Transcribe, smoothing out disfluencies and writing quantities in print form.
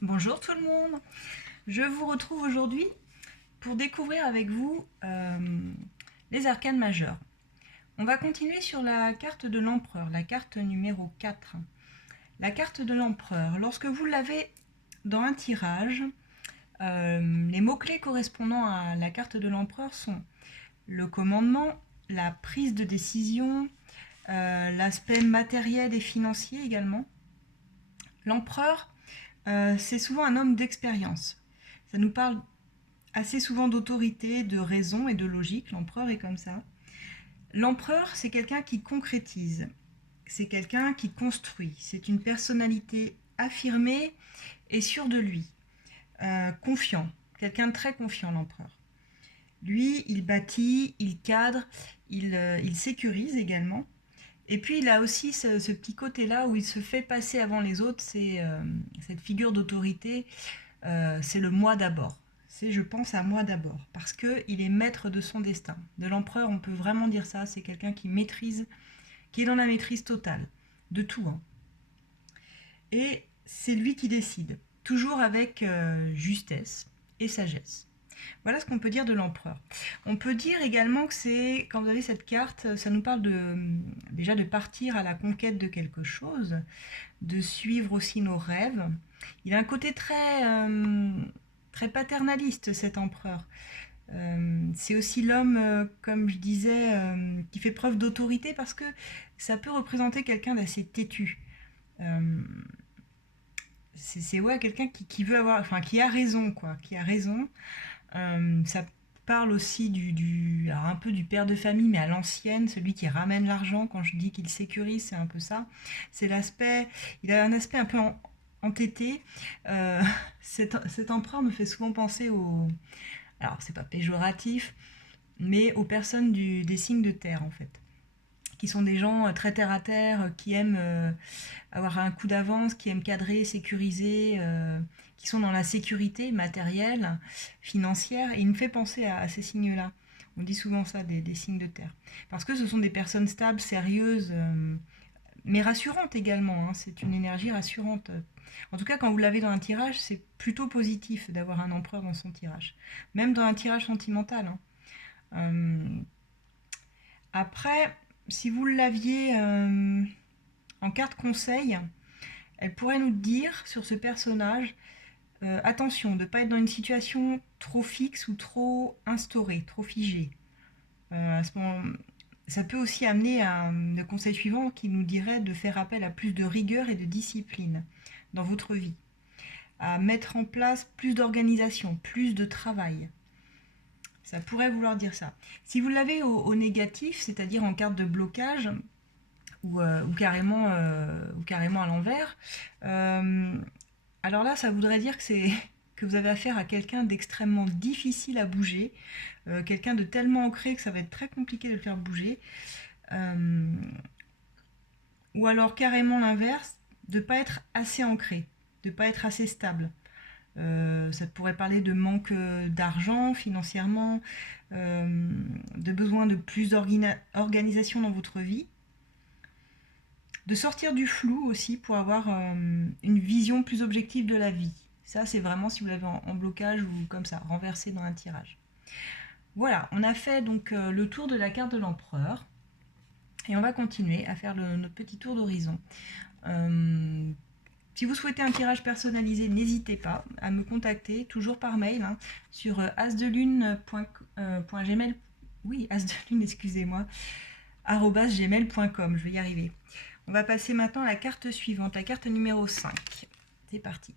Bonjour tout le monde, je vous retrouve aujourd'hui pour découvrir avec vous les arcanes majeures. On va continuer sur la carte de l'empereur, la carte numéro 4. La carte de l'empereur, lorsque vous l'avez dans un tirage, les mots-clés correspondant à la carte de l'empereur sont le commandement, la prise de décision, l'aspect matériel et financier également. L'empereur, c'est souvent un homme d'expérience. Ça nous parle assez souvent d'autorité, de raison et de logique. L'empereur est comme ça. L'empereur, c'est quelqu'un qui concrétise. C'est quelqu'un qui construit. C'est une personnalité affirmée et sûre de lui. Confiant. Quelqu'un de très confiant, l'empereur. Lui, il bâtit, il cadre, il sécurise également. Et puis il a aussi ce petit côté-là où il se fait passer avant les autres, c'est cette figure d'autorité, c'est le moi d'abord. C'est je pense à moi d'abord, parce qu'il est maître de son destin. De l'empereur, on peut vraiment dire ça, c'est quelqu'un qui maîtrise, qui est dans la maîtrise totale, de tout. Hein. Et c'est lui qui décide, toujours avec justesse et sagesse. Voilà ce qu'on peut dire de l'empereur. On peut dire également que c'est, quand vous avez cette carte, ça nous parle déjà de partir à la conquête de quelque chose, de suivre aussi nos rêves. Il a un côté très paternaliste, cet empereur. C'est aussi l'homme, comme je disais, qui fait preuve d'autorité parce que ça peut représenter quelqu'un d'assez têtu. C'est ouais, quelqu'un qui veut avoir, enfin qui a raison, quoi, qui a raison. Ça parle aussi alors un peu du père de famille, mais à l'ancienne, celui qui ramène l'argent. Quand je dis qu'il sécurise, c'est un peu ça. C'est l'aspect, il a un aspect un peu entêté. Cet empereur me fait souvent penser alors c'est pas péjoratif, mais aux personnes des signes de terre en fait, qui sont des gens très terre à terre, qui aiment avoir un coup d'avance, qui aiment cadrer, sécuriser, qui sont dans la sécurité matérielle, financière, et il me fait penser à ces signes-là. On dit souvent ça des signes de terre. Parce que ce sont des personnes stables, sérieuses, mais rassurantes également. Hein. C'est une énergie rassurante. En tout cas, quand vous l'avez dans un tirage, c'est plutôt positif d'avoir un empereur dans son tirage. Même dans un tirage sentimental. Hein. Après, si vous l'aviez en carte conseil, elle pourrait nous dire sur ce personnage, attention, de ne pas être dans une situation trop fixe ou trop instaurée, trop figée. À ce moment, ça peut aussi amener à le conseil suivant qui nous dirait de faire appel à plus de rigueur et de discipline dans votre vie, à mettre en place plus d'organisation, plus de travail. Ça pourrait vouloir dire ça. Si vous l'avez au négatif, c'est-à-dire en carte de blocage, ou carrément à l'envers, alors là, ça voudrait dire que vous avez affaire à quelqu'un d'extrêmement difficile à bouger, quelqu'un de tellement ancré que ça va être très compliqué de le faire bouger, ou alors carrément l'inverse, de ne pas être assez ancré, de ne pas être assez stable. Ça pourrait parler de manque d'argent financièrement, de besoin de plus d'organisation dans votre vie, de sortir du flou aussi pour avoir une vision plus objective de la vie. Ça, c'est vraiment si vous l'avez en blocage ou comme ça, renversé dans un tirage. Voilà, on a fait donc le tour de la carte de l'empereur. Et on va continuer à faire notre petit tour d'horizon. Si vous souhaitez un tirage personnalisé, n'hésitez pas à me contacter, toujours par mail, hein, sur asdelune.gmail. Oui, asdelune, excusez-moi, @gmail.com, je vais y arriver. On va passer maintenant à la carte suivante, la carte numéro 5. C'est parti.